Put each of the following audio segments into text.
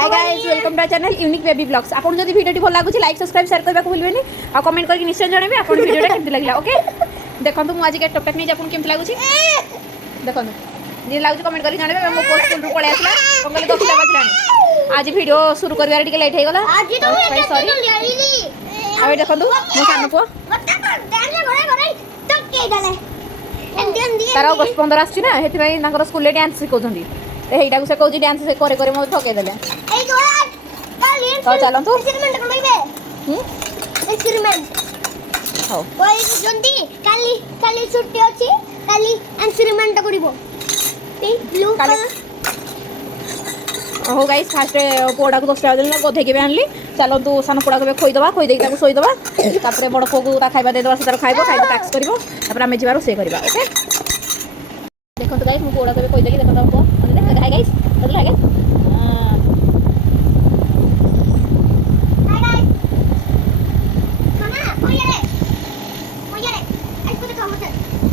Hi guys welcome to our channel unique baby blogs. आपन जदि video भल लागुची like subscribe share करबा को भूलबेनी आ कमेंट करके निश्चय जणाबे आपन वीडियोटा केमति लागला। ओके देखंतु मु आज के टॉपिक नै आपन केमति लागुची देखंतु जे लागुची कमेंट करके जणाबे। मो पोस्ट स्कूल रु पळे आसला कंगल दसटा बजलानी। आज वीडियो शुरू करबार टिके लेट हे गला सॉरी। आ देखंतु मो सानो पो तार अगस्त 15 आछि ना हेति भाई नाकर स्कूल ले डांस सिखौछंदी एहीटा को से कहूची डांस से करे करे मो ठके देले। तो चलंतु एक्सपेरिमेंट हो ओइ जंती काली काली छुट्टी अछि काली एक्सपेरिमेंट करिवो ते ब्लू कलर हो गाइस फास्ट पोड़ा को 10टा बजे गोधे के आनली। चलंतु सान पोड़ा को खोई दबा खोई देई ताको सोई दबा तापर बड़ पो को ता खाइबा दे दबा से तार खाइबो खाइबो टैक्स करिवो तापर हमें जिबारो से करबा। ओके देखंतु गाइस मु पोड़ा को खोई देली देखंतु को देख हाय गाइस चल लागे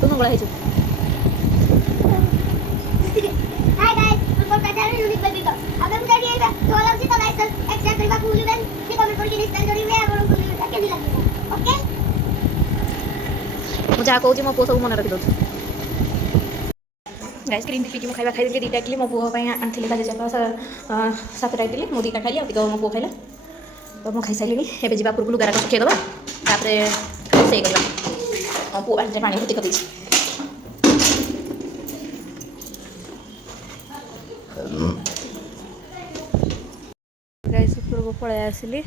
तुम बड़ा है छु हाय गाइस मैं कहता हूं यूनिक बेबी का अब हम करिए तो अलग से तो लाइक एक्सेप्ट करबा भूल गए कि कमेंट करके इंस्टॉल करिवे और भूल के नहीं लगेगा। ओके मुझे आ कहूची मो पो सब मन रखि दो गाइस क्रीम देखि कि मो खाइबा खाइ देली दीटा किली मो पो पई आनथिली बाजे चपा सातटा आइतिली मो दीटा खाइली अब तो मो पो खाइला तो मो खाइ साइलिनी एबे जिबा पुरगु लुगारा को सुखे दबा तापरे सेई करबा मो पो बाजे पानी भर्ती कर देछि। गाइस ऊपर को पळे आसिली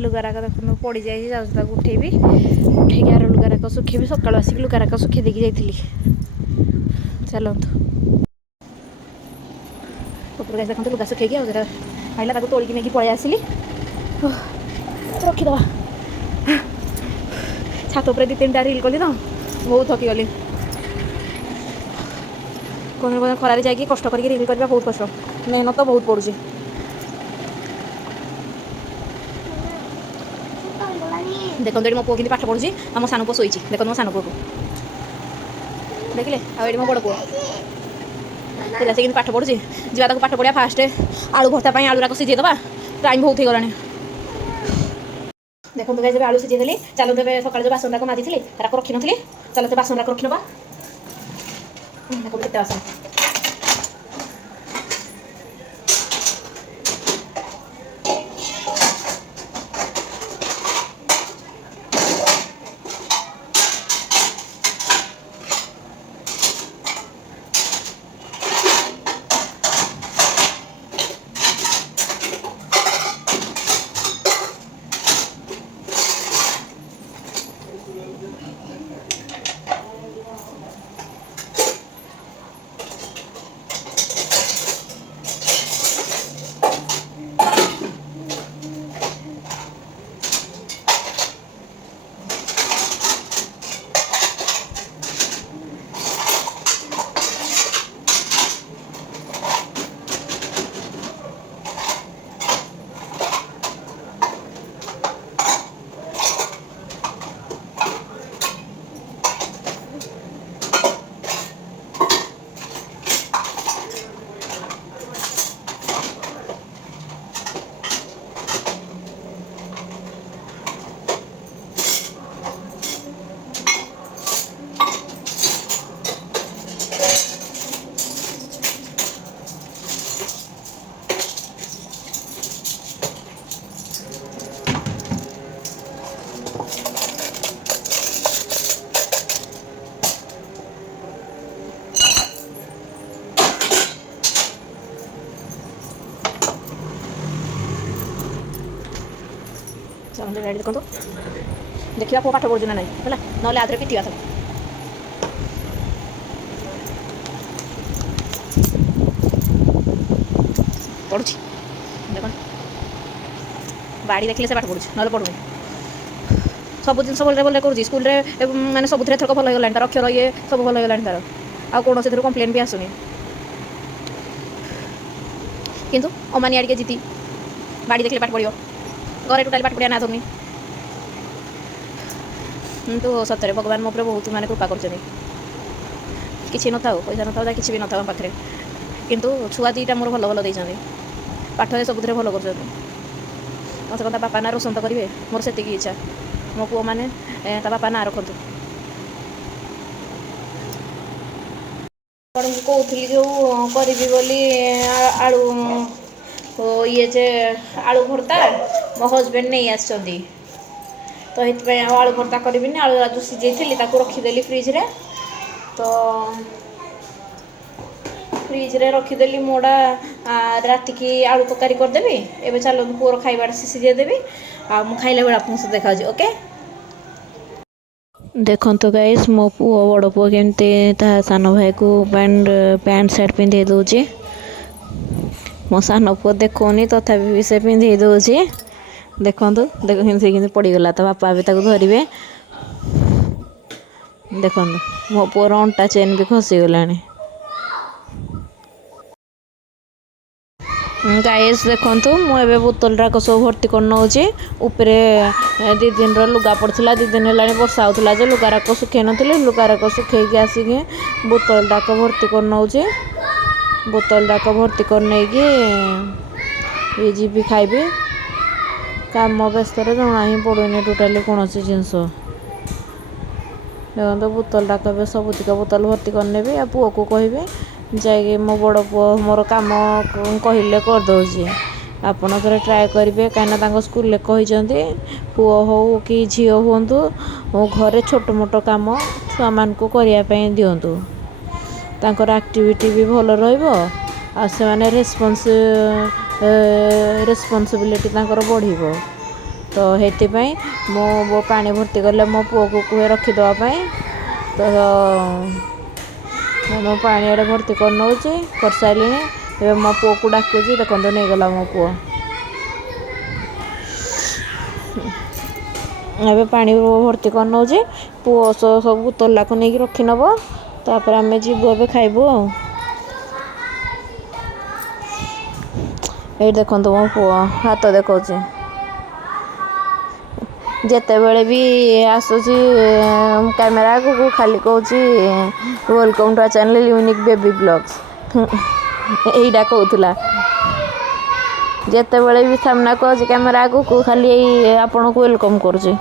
लुगारा का देखो पड़ी जाई जाउ ताको उठेबी उठे के आरो लुगारा को सुखेबी सकाळ आसी लुगारा को सुखे देकी जाइथिली। चलंतु ऊपर गाइस देखंतु लुगा सुखे गया जरा आइला ताको तोड़ी के नेकी पळे आसिली रखी दवा छात ऊपर 2-3टा रील कली तो बहुत थकी गली कोन कोन खरारे जाई कष्ट करके रील करबा बहुत कष्ट मेहनत तो बहुत पड़ुची। देखो मो पो कि पाठ पढ़ुची आम सान पो शोची देखो मो सान पो को देखिले आ मो बड़ पो पिला से पाठ पढ़ुची जा पाठ पढ़िया फास्ट आलू भर्ता आलूरा सिझे दबा टाइम बहुत हो गलानी। देखो जब आलू सिझे देली चलो तेज सकाल जो बासन माजी थी रखी नी चलो बासन रखी नवा देखो केते बासन रेडी देखो देखा पो पाठ पढ़ु ना नहीं है ना आदरे पिटिया सब पढ़ुची देख बाड़ी देखले से पाठ पढ़ुची ना पढ़ुनी सब जिन भले भले करुँच स्कूल मैंने सब थरक भल हो तार अक्षर ये सब भल हो तार आ कौन से कम्प्लेन भी आसुनी किंतु अमानिया टे जीति बाड़ी देखले पाठ पढ़ो घरे टोटाली पाठ पढ़िया ना धोनी तो सतरे भगवान मो बहुत माने कृपा कर किसी न था पैसा न था किसी भी न था पाखे किंतु छुआ दीटा मोर भल भल देते ପାଠରେ ସବୁଥିରେ ଭଲ କରୁଛନ୍ତି। ମୋତେ କ'ଣ ତା ବାପା ନାଁ ରୋଶନ ତ କରିବେ, ମୋର ସେତିକି ଇଚ୍ଛା। ମୋ ପୁଅମାନେ ତା ବାପା ନାଁ ରଖନ୍ତୁ। ଆପଣଙ୍କୁ କହୁଥିଲି ଯେଉଁ କରିବି ବୋଲି ଆଳୁ ଇଏ ଯେ ଆଳୁ ଭର୍ତ୍ତା ମୋ ହଜବେଣ୍ଡ ନେଇ ଆସିଛନ୍ତି, ତ ସେଥିପାଇଁ ଆଉ ଆଳୁ ଭର୍ତ୍ତା କରିବିନି। ଆଳୁ ଯେଉଁ ସିଝେଇଥିଲି ତାକୁ ରଖିଦେଲି ଫ୍ରିଜରେ, ତ ଫ୍ରିଜରେ ରଖିଦେଲି। ମୋଡ଼ା ରାତିକି ଆଳୁ ତରକାରୀ କରିଦେବି। ଏବେ ଚାଲନ୍ତୁ ପୁଅର ଖାଇବାଟା ସିଝେଇ ଦେବି, ଆଉ ମୁଁ ଖାଇଲା ବେଳେ ଆପଣଙ୍କ ସହିତ ଦେଖାଯାଉଛି। ଓକେ, ଦେଖନ୍ତୁ ଗାଇସ୍, ମୋ ପୁଅ ବଡ଼ ପୁଅ କେମିତି ତା ସାନ ଭାଇକୁ ପ୍ୟାଣ୍ଟ ସାର୍ଟ ପିନ୍ଧେଇ ଦେଉଛି। ମୋ ସାନ ପୁଅ ଦେଖୁନି, ତଥାପି ବି ସେ ପିନ୍ଧେଇ ଦେଉଛି। ଦେଖନ୍ତୁ ସେ କେମିତି ପଡ଼ିଗଲା, ତା ବାପା ବି ତାକୁ ଧରିବେ। ଦେଖନ୍ତୁ ମୋ ପୁଅର ଅଣ୍ଟା ଚେନ୍ ବି ଖସିଗଲାଣି। ଗାଇସ୍ ଦେଖନ୍ତୁ, ମୁଁ ଏବେ ବୋତଲଟାକ ସବୁ ଭର୍ତ୍ତି କରି ନେଉଛି। ଉପରେ 2 ଦିନର ଲୁଗା ପଡ଼ିଥିଲା, 2 ଦିନ ହେଲାଣି ବର୍ଷା ହେଉଥିଲା ଯେ ଲୁଗାରାକ ଶୁଖେଇ ନଥିଲି। ଲୁଗାରାକ ଶୁଖେଇକି ଆସିକି ବୋତଲଟାକ ଭର୍ତ୍ତି କରି ନେଉଛି। ବୋତଲଟାକ ଭର୍ତ୍ତି କରି ନେଇକି ଯିବି ଖାଇବି। କାମ ବ୍ୟସ୍ତରେ ଜଣା ହିଁ ପଡ଼ୁନି ଟୋଟାଲି କୌଣସି ଜିନିଷ। ଦେଖନ୍ତୁ ବୋତଲଟାକ ଏବେ ସବୁତିକ ବୋତଲ ଭର୍ତ୍ତି କରିନେବି। ଆଉ ପୁଅକୁ କହିବି ଯାଇକି, ମୋ ବଡ଼ ପୁଅ ମୋର କାମ କହିଲେ କରିଦେଉଛି। ଆପଣ ଥରେ ଟ୍ରାଏ କରିବେ, କାହିଁକିନା ତାଙ୍କ ସ୍କୁଲରେ କହିଛନ୍ତି ପୁଅ ହେଉ କି ଝିଅ ହୁଅନ୍ତୁ, ଘରେ ଛୋଟ ମୋଟ କାମ ଛୁଆମାନଙ୍କୁ କରିବା ପାଇଁ ଦିଅନ୍ତୁ। ତାଙ୍କର ଆକ୍ଟିଭିଟି ବି ଭଲ ରହିବ, ଆଉ ସେମାନେ ରେସ୍ପନ୍ସିବିଲିଟି ତାଙ୍କର ବଢ଼ିବ। ତ ସେଥିପାଇଁ ମୁଁ ପାଣି ଭର୍ତ୍ତି କଲେ ମୋ ପୁଅକୁ କୁହେ ରଖିଦେବା ପାଇଁ। ତ ମୁଁ ପାଣି ଆଡ଼େ ଭର୍ତ୍ତି କରିନେଉଛି, କରିସାରିଲିଣି। ଏବେ ମୋ ପୁଅକୁ ଡାକୁଛି। ଦେଖନ୍ତୁ ନେଇଗଲା ମୋ ପୁଅ। ଏବେ ପାଣି ଭର୍ତ୍ତି କରିନେଉଛି। ପୁଅ ସବୁ ବୋତଲଟାକୁ ନେଇକି ରଖିନେବ, ତାପରେ ଆମେ ଯିବୁ ଏବେ ଖାଇବୁ। ଆଉ ଏଇ ଦେଖନ୍ତୁ ମୋ ପୁଅ ହାତ ଦେଖାଉଛି। ଯେତେବେଳେ ବି ଆସୁଛି କ୍ୟାମେରା ଆଗକୁ ଖାଲି କହୁଛି welcome to hour channel unique baby blogs. ଏଇଟା କହୁଥିଲା। ଯେତେବେଳେ ବି ସାମ୍ନାକୁ ଅଛି କ୍ୟାମେରା ଆଗକୁ ଖାଲି ଆପଣଙ୍କୁ ୱେଲକମ୍ କରୁଛି।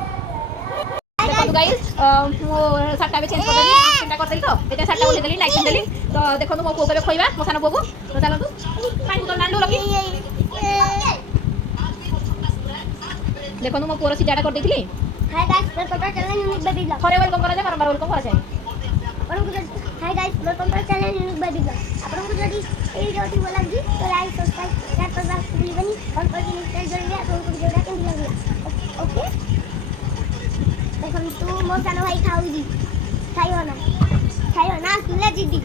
ଦେଖନ୍ତୁ ଗାଇସ୍, ମୁଁ ଶାର୍ଟଟା ଏବେ ଚେଞ୍ଜ କରିଦେଲି, ଚିନ୍ତା କରିଦେଲି ତ ଏଇଟା ଶାର୍ଟଟା ଓହ୍ଲେଇଦେଲି, ନାଇଟ୍ ପିନ୍ଧିଦେଲି। ତ ଦେଖନ୍ତୁ ମୋ ପୁଅକୁ ଏବେ ଖୋଇବା, ମୋ ସାନ ପୁଅକୁ। ତ ଚାଲନ୍ତୁ ପାଣି ବୋତଲ ନାଣ୍ଡୁ ରଖି ଦେଖନ୍ତୁ ମୋ ପୁଅର ସିଝାଟା କରିଦେଇଥିଲି। Hi guys welcome to channel unique baby blog. ଥରେ ୱେଲକମ୍ କରାଯାଏ, ବାରମ୍ବାର ୱେଲକମ୍ କରାଯାଏ। Hi guys welcome to channel unique baby blog. ଆପଣଙ୍କୁ ଯଦି ଏଇ ଭିଡ଼ିଓଟି ଭଲ ଲାଗୁଛି ତ ଲାଇକ୍ ସବସ୍କ୍ରାଇବ୍ ସେୟାର କରିବାକୁ ଭୁଲିବେନି। କଲ୍ କରିକି ନିଶ୍ଚୟ ଜଣାଇବେ ଆପଣଙ୍କୁ ଭିଡ଼ିଓଟା କେମିତି ଲାଗିଲା। ଓକେ, ଦେଖନ୍ତୁ ମୋ ସାନ ଭାଇ ଖାଉଛି। ଖାଇବ ନା ଶୁଣିଲେ ଯିବି।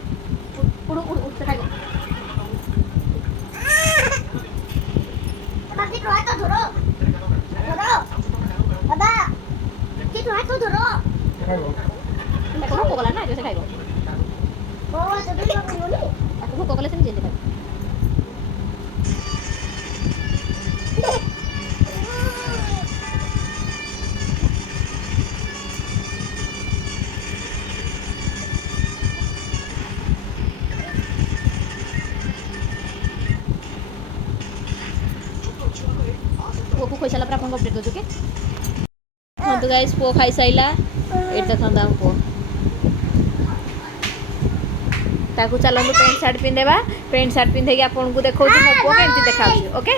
ଉଡ଼ୁ ସେ ଖାଇବ। ବାକି ଟୁଆ ତ ଧର ବାବା, କି ଟୁଆ ତ ଧର। ତାକୁ ଭୋକ କଲା ନା, ସେ ଖାଇବ। ଓ ଯଦି ନ ଖାଇବନି ତାକୁ ଭୋକ କଲେ ସେ ନିଜେ ଖାଇବ। ପୁଅକୁ ଖୋଇସାରିଲା ପରେ ଆପଣଙ୍କୁ ଅପଡ଼େଟ୍ ଦେଉଛି। ଓକେ, ଦେଖନ୍ତୁ ଗାଇସ୍, ପୁଅ ଖାଇସାରିଲା। ଏଇଠି ଦେଖନ୍ତୁ ଆମ ପୁଅ। ତାକୁ ଚାଲନ୍ତୁ ପ୍ୟାଣ୍ଟ ସାର୍ଟ ପିନ୍ଧେଇବା। ପ୍ୟାଣ୍ଟ ସାର୍ଟ ପିନ୍ଧେଇକି ଆପଣଙ୍କୁ ଦେଖାଉଛି ମୋ ପୁଅ କେମିତି ଦେଖାଯାଉଛି। ଓକେ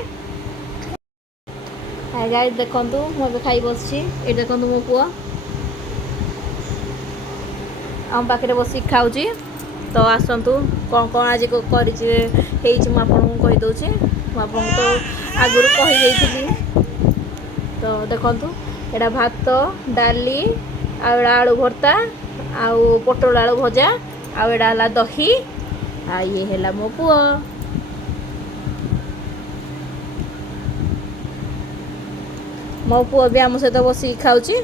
ଗାଇସ୍, ଦେଖନ୍ତୁ ମୁଁ ଏବେ ଖାଇ ବସିଛି। ଏଇଠି ଦେଖନ୍ତୁ ମୋ ପୁଅ ଆମ ପାଖରେ ବସିକି ଖାଉଛି। ତ ଆସନ୍ତୁ କ'ଣ କ'ଣ ଆଜି କରିଛି ହେଇଛି ମୁଁ ଆପଣଙ୍କୁ କହିଦେଉଛି। ମୁଁ ଆପଣଙ୍କୁ ତ ଆଗରୁ କହିଦେଇଥିଲି। ତ ଦେଖନ୍ତୁ, ଏଇଟା ଭାତ, ଡାଲି, ଆଉ ଏଇଟା ଆଳୁ ଭର୍ତ୍ତା, ଆଉ ପୋଟଳ ଆଳୁ ଭଜା, ଆଉ ଏଇଟା ହେଲା ଦହି, ଆଉ ଇଏ ହେଲା ମୋ ପୁଅ। ମୋ ପୁଅ ବି ଆମ ସହିତ ବସିକି ଖାଉଛି।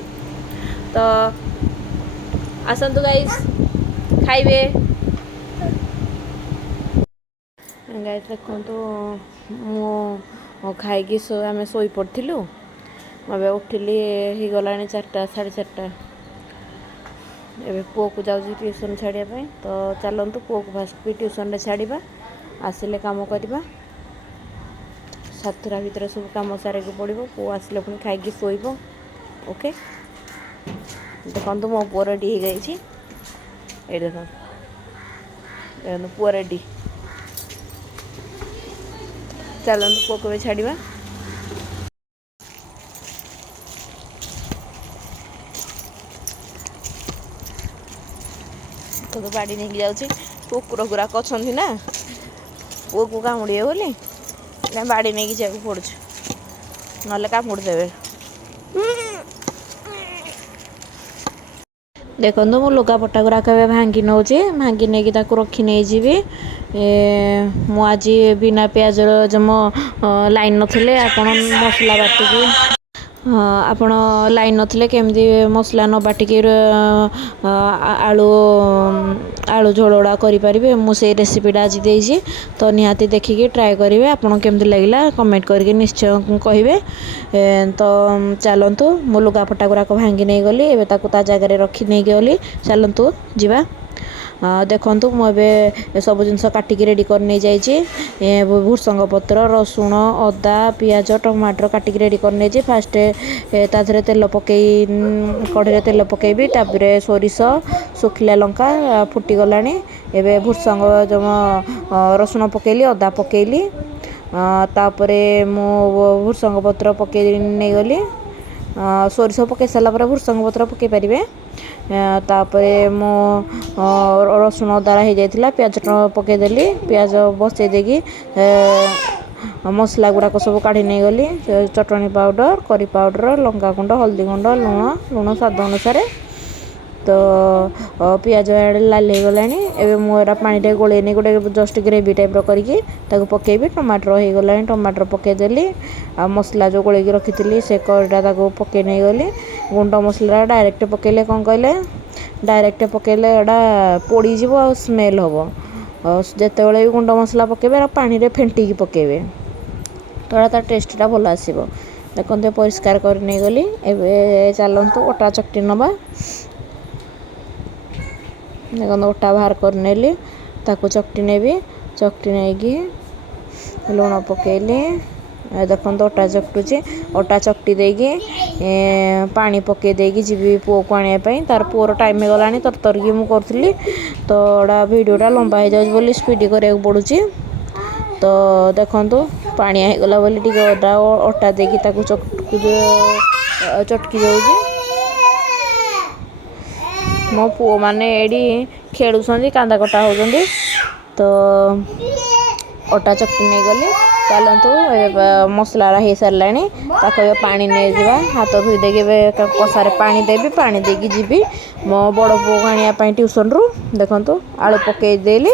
ତ ଆସନ୍ତୁ ଗାଇସ୍ ଖାଇବେ। ଗାଇସ୍ ଦେଖନ୍ତୁ, ମୁଁ ଖାଇକି ଆମେ ଶୋଇପଡ଼ିଥିଲୁ। ଏବେ ଉଠିଲି, ହେଇଗଲାଣି 4ଟା, 4:30। ଏବେ ପୁଅକୁ ଯାଉଛି ଟ୍ୟୁସନ୍ ଛାଡ଼ିବା ପାଇଁ। ତ ଚାଲନ୍ତୁ ପୁଅକୁ ଫାଷ୍ଟ ବି ଟ୍ୟୁସନ୍ରେ ଛାଡ଼ିବା, ଆସିଲେ କାମ କରିବା। ସାତଟା ଭିତରେ ସବୁ କାମ ସାରିବାକୁ ପଡ଼ିବ। ପୁଅ ଆସିଲେ ପୁଣି ଖାଇକି ଶୋଇବ। ଓକେ, ଦେଖନ୍ତୁ ମୋ ପୁଅ ରେଡ଼ି ହେଇଯାଇଛି। ଏଇଠି ଦେଖନ୍ତୁ ପୁଅ ରେଡ଼ି। ଚାଲନ୍ତୁ ପୁଅକୁ ଏବେ ଛାଡ଼ିବା। ତ ବାଡ଼ି ନେଇକି ଯାଉଛି। କୁକୁର ଗୁଡ଼ାକ ଅଛନ୍ତି ନା ପୁଅକୁ କାମୁଡ଼ିବେ ବୋଲି ବାଡ଼ି ନେଇକି ଯିବାକୁ ପଡ଼ୁଛି, ନହେଲେ କାମୁଡ଼ି ଦେବେ। ଦେଖନ୍ତୁ ମୁଁ ଲୁଗାପଟା ଗୁଡ଼ାକ ଏବେ ଭାଙ୍ଗି ନେଉଛି। ଭାଙ୍ଗି ନେଇକି ତାକୁ ରଖି ନେଇଯିବି। ମୁଁ ଆଜି ବିନା ପିଆଜର ଲାଇନ୍ ନଥିଲେ ଆପଣ ମସଲା ବାଟିକି ଆପଣ ଲାଇନ୍ ନଥିଲେ କେମିତି ମସଲା ନ ବାଟିକି ଆଳୁ ଝୋଳଟା କରିପାରିବେ। ମୁଁ ସେଇ ରେସିପିଟା ଆଜି ଦେଇଛି, ତ ନିହାତି ଦେଖିକି ଟ୍ରାଏ କରିବେ। ଆପଣ କେମିତି ଲାଗିଲା କମେଣ୍ଟ କରିକି ନିଶ୍ଚୟ କହିବେ। ତ ଚାଲନ୍ତୁ, ମୁଁ ଲୁଗାପଟା ଗୁଡ଼ାକ ଭାଙ୍ଗି ନେଇଗଲି। ଏବେ ତାକୁ ତା ଜାଗାରେ ରଖି ନେଇକି ଗଲି। ଚାଲନ୍ତୁ ଯିବା। ଦେଖନ୍ତୁ ମୁଁ ଏବେ ସବୁ ଜିନିଷ କାଟିକି ରେଡ଼ି କରି ନେଇଯାଇଛି। ଭୃସଙ୍ଗ ପତ୍ର, ରସୁଣ, ଅଦା, ପିଆଜ, ଟମାଟର କାଟିକି ରେଡ଼ି କରି ନେଇଛି। ଫାଷ୍ଟ ତା ଦେହରେ ତେଲ ପକାଇ କଢ଼େଇରେ ତେଲ ପକାଇବି। ତାପରେ ସୋରିଷ, ଶୁଖିଲା ଲଙ୍କା ଫୁଟିଗଲାଣି। ଏବେ ଭୃସଙ୍ଗ ରସୁଣ ପକାଇଲି, ଅଦା ପକାଇଲି। ତାପରେ ମୁଁ ଭୃସଙ୍ଗ ପତ୍ର ପକାଇ ନେଇଗଲି। ସୋରିଷ ପକାଇ ସାରିଲା ପରେ ଭୃସଙ୍ଗ ପତ୍ର ପକାଇ ପାରିବେ। ତାପରେ ମୁଁ ରସୁଣ ଅଦା ହେଇଯାଇଥିଲା, ପିଆଜ ପକାଇଦେଲି। ପିଆଜ ବସାଇ ଦେଇକି ମସଲା ଗୁଡ଼ାକ ସବୁ କାଢ଼ି ନେଇଗଲି। ଚଟଣି ପାଉଡ଼ର, କରି ପାଉଡ଼ର, ଲଙ୍କାଗୁଣ୍ଡ, ହଳଦୀ ଗୁଣ୍ଡ, ଲୁଣ ସ୍ୱାଦ ଅନୁସାରେ। ତ ପିଆଜ ଆଡ଼େ ଲାଲ ହେଇଗଲାଣି। ଏବେ ମୁଁ ଏଇଟା ପାଣିରେ ଗୋଳେଇ ନେଇ ଗୋଟେ ଜଷ୍ଟ ଗ୍ରେଭି ଟାଇପ୍ର କରିକି ତାକୁ ପକାଇବି। ଟମାଟର ହେଇଗଲାଣି, ଟମାଟର ପକାଇଦେଲି। ଆଉ ମସଲା ଯେଉଁ ଗୋଳେଇକି ରଖିଥିଲି ସେ କଡ଼ଟା ତାକୁ ପକାଇ ନେଇଗଲି। ଗୁଣ୍ଡ ମସଲା ଡାଇରେକ୍ଟ ପକାଇଲେ କ'ଣ କହିଲେ, ଡାଇରେକ୍ଟ ପକାଇଲେ ଏଇଟା ପୋଡ଼ିଯିବ ଆଉ ସ୍ମେଲ୍ ହେବ। ଯେତେବେଳେ ବି ଗୁଣ୍ଡ ମସଲା ପକାଇବେ ଆଉ ପାଣିରେ ଫେଣ୍ଟିକି ପକାଇବେ, ତ ତା ଟେଷ୍ଟଟା ଭଲ ଆସିବ। ଦେଖନ୍ତୁ ପରିଷ୍କାର କରି ନେଇଗଲି। ଏବେ ଚାଲନ୍ତୁ ଅଟା ଚକଟି ନେବା। ଦେଖନ୍ତୁ ଅଟା ବାହାର କରିନେଲି, ତାକୁ ଚକଟି ନେବି। ଚକଟି ନେଇକି ଲୁଣ ପକାଇଲି। ଦେଖନ୍ତୁ ଅଟା ଚକଟୁଛି। ଅଟା ଚକଟି ଦେଇକି ପାଣି ପକାଇ ଦେଇକି ଯିବି ପୁଅକୁ ଆଣିବା ପାଇଁ। ତାର ପୁଅର ଟାଇମ୍ ହେଇଗଲାଣି, ତରତରିକି ମୁଁ କରୁଥିଲି। ତ ଭିଡ଼ିଓଟା ଲମ୍ବା ହେଇଯାଉଛି ବୋଲି ସ୍ପିଡ଼ କରିବାକୁ ପଡ଼ୁଛି। ତ ଦେଖନ୍ତୁ ପାଣିଆ ହେଇଗଲା ବୋଲି ଟିକେ ଅଟା ଦେଇକି ତାକୁ ଚଟକି ଦେଉଛି। ମୋ ପୁଅମାନେ ଏଇଠି ଖେଳୁଛନ୍ତି, କାନ୍ଦା କଟା ହେଉଛନ୍ତି। ତ ଅଟା ଚକଟି ନେଇଗଲି। ଚାଲନ୍ତୁ ଏବେ ମସଲାଟା ହେଇସାରିଲାଣି, ତାକୁ ଏବେ ପାଣି ନେଇଯିବା। ହାତ ଧୋଇ ଦେଇକି ଏବେ କଂସାରେ ପାଣି ଦେବି। ପାଣି ଦେଇକି ଯିବି ମୋ ବଡ଼ ପୁଅକୁ ଆଣିବା ପାଇଁ ଟ୍ୟୁସନ୍ରୁ। ଦେଖନ୍ତୁ ଆଳୁ ପକାଇଦେଲି।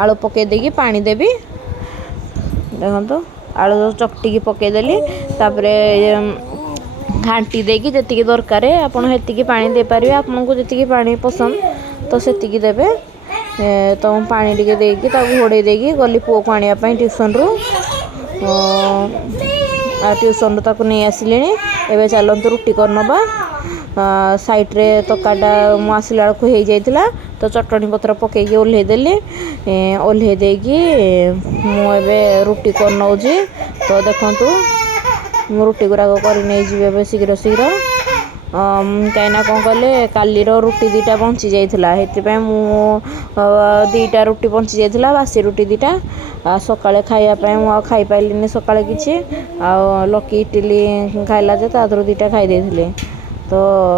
ଆଳୁ ପକାଇ ଦେଇକି ପାଣି ଦେବି। ଦେଖନ୍ତୁ ଆଳୁ ଚକଟିକି ପକାଇଦେଲି। ତାପରେ ଘାଣ୍ଟି ଦେଇକି ଯେତିକି ଦରକାର ଆପଣ ସେତିକି ପାଣି ଦେଇପାରିବେ। ଆପଣଙ୍କୁ ଯେତିକି ପାଣି ପସନ୍ଦ ତ ସେତିକି ଦେବେ। ତ ମୁଁ ପାଣି ଟିକେ ଦେଇକି ତାକୁ ଘୋଡ଼େଇ ଦେଇକି ଗଲି ପୁଅକୁ ଆଣିବା ପାଇଁ ଟ୍ୟୁସନ୍ରୁ। ଟ୍ୟୁସନ୍ରୁ ତାକୁ ନେଇ ଆସିଲିଣି। ଏବେ ଚାଲନ୍ତୁ ରୁଟି କରିନେବା। ସାଇଡ଼୍ରେ ତରକାରୀଟା ମୁଁ ଆସିଲା ବେଳକୁ ହେଇଯାଇଥିଲା, ତ ଚଟଣି ପତ୍ର ପକାଇକି ଓହ୍ଲାଇ ଦେଲି। ଓହ୍ଲାଇ ଦେଇକି ମୁଁ ଏବେ ରୁଟି କରିନେଉଛି। ତ ଦେଖନ୍ତୁ ମୁଁ ରୁଟି ଗୁଡ଼ାକ କରି ନେଇଯିବି ଏବେ ଶୀଘ୍ର ଶୀଘ୍ର। କାହିଁକିନା କ'ଣ କଲେ, କାଲିର ରୁଟି ଦୁଇଟା ବଞ୍ଚି ଯାଇଥିଲା। ସେଥିପାଇଁ ମୁଁ ଦୁଇଟା ରୁଟି ବଞ୍ଚି ଯାଇଥିଲା, ବାସି ରୁଟି ଦୁଇଟା। ସକାଳେ ଖାଇବା ପାଇଁ ମୁଁ ଆଉ ଖାଇପାରିଲିନି ସକାଳେ କିଛି। ଆଉ ଲକି ଇଟିଲି ଖାଇଲା ଯେ ତା ଦେହରୁ ଦୁଇଟା ଖାଇ ଦେଇଥିଲି। ତ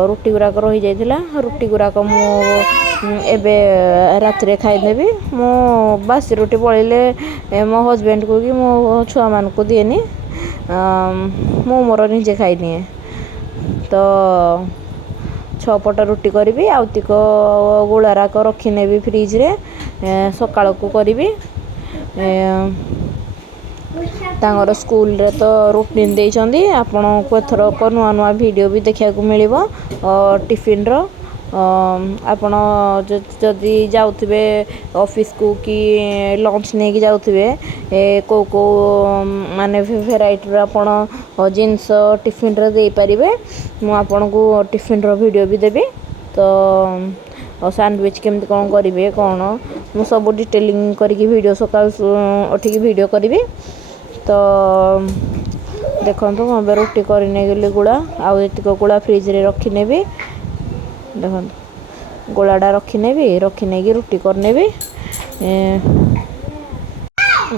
ରୁଟି ଗୁଡ଼ାକ ରହିଯାଇଥିଲା। ରୁଟି ଗୁଡ଼ାକ ମୁଁ ଏବେ ରାତିରେ ଖାଇଦେବି। ମୁଁ ବାସି ରୁଟି ବଳିଲେ ମୋ ହଜବେଣ୍ଡକୁ କି ମୋ ଛୁଆମାନଙ୍କୁ ଦିଏନି, ମୁଁ ମୋର ନିଜେ ଖାଇନିଏ। ତ 6 ପଟ ରୁଟି କରିବି। ଆଉ ତିକ ଗୁଳାରାକ ରଖିନେବି ଫ୍ରିଜ୍ରେ, ସକାଳକୁ କରିବି। ତାଙ୍କର ସ୍କୁଲରେ ତ ରୁଟିନ୍ ଦେଇଛନ୍ତି। ଆପଣଙ୍କୁ ଏଥରକ ନୂଆ ନୂଆ ଭିଡ଼ିଓ ବି ଦେଖିବାକୁ ମିଳିବ ଟିଫିନ୍ର। ଆପଣ ଯଦି ଯାଉଥିବେ ଅଫିସ୍କୁ କି ଲଞ୍ଚ ନେଇକି ଯାଉଥିବେ, କେଉଁ ମାନେ ଭେରାଇଟିର ଆପଣ ଜିନିଷ ଟିଫିନ୍ରେ ଦେଇପାରିବେ। ମୁଁ ଆପଣଙ୍କୁ ଟିଫିନ୍ର ଭିଡ଼ିଓ ବି ଦେବି। ତ ସ୍ୟାଣ୍ଡୱିଚ୍ କେମିତି କ'ଣ କରିବେ ମୁଁ ସବୁ ଡିଟେଲିଂ କରିକି ଭିଡ଼ିଓ ସକାଳୁ ଉଠିକି ଭିଡ଼ିଓ କରିବି। ତ तो देखो मैं अब रुटी करनेगली गुड़ा आउ एतिक गुड़ा फ्रिज रे रखिनेबी देखो गोलाटा रखिनेबी रखिनेगी रुटी करनेबी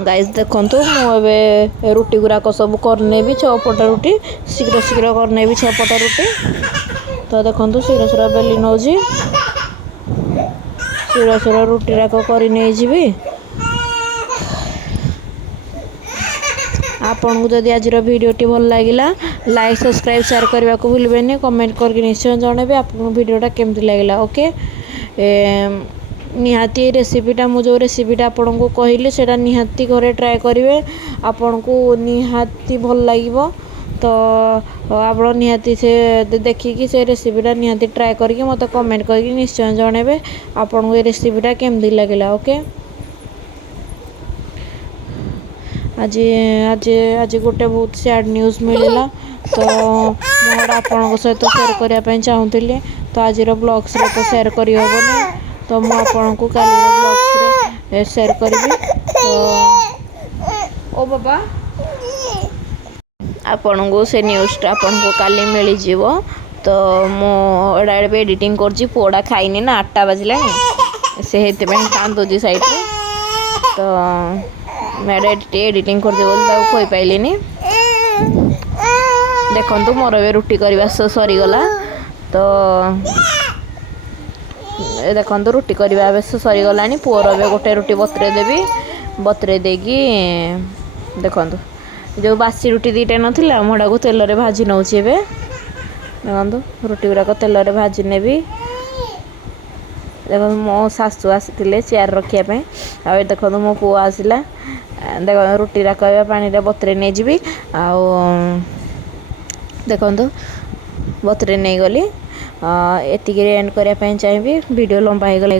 गाइस देखंतु मुझे रुटी गुराक सब करनेबी 6 पट रुटी शीघ्र शीघ्र करनेबी 6 पट रुटी तो देखंतु शीघ्र शीघ्र बेली नौजी शीघ्र शीघ्र रुटी राक करी नहीं जीवी आपन को जदि आज वीडियोटी भल लगिला लाइक सब्सक्राइब शेयर करने को भूलबेनी कमेंट करके निश्चय जनइबे आपन वीडियोटा केमती लगिला ओके निहाती रेसिपीटा मु जो रेसिपीटा आपन को कहली सेटा निहाती घरे ट्राए करेंगे आपन को निहाती भल लगिबो तो आप निहाती से देखिकी से रेसिपीटा निहाती ट्राए करके मत कमेंट करके निश्चय जनइबे आपन को रेसिपीटा केमती लगिला ओके आज आज आज गोटे बहुत सैड न्यूज़ मिलला तो मोर आपन सहित शेयर करने चाहूँगी तो आज ब्लॉग्स रे तो शेयर करी हेबनी तो मु आपन को काली ब्लॉग्स रे शेयर करी तो ओ बाबा आपन को से न्यूज़टा आपन को काली मिल जीवो तो मो एडा एडिटिंग करछि पोड़ा खाइनी ना 8टा बजला से हेते कांदोजी साइड तो मैं एडिटिंग कर कोई पाइलिनी देखो मोर ए रुटी करवा सरीगला तो देखो रुटी करवा सरीगला पुअर ए गोटे रुटी बतरे देवी बतरे देगी देखो जो बासी रुटी 2टा नाला मोड़ा को तेल भाजी नौची देखो रुटी गुराक तेल भाजी नेबी देखो मो सासू आसी चेयर रखापी आ देखो मो पुओ आसला देख रुटी कहवा पानी बतरे नहीं जी देखो बतरे नहीं गली एतिक एंड करने चाहिए वीडियो लंबा हो गला।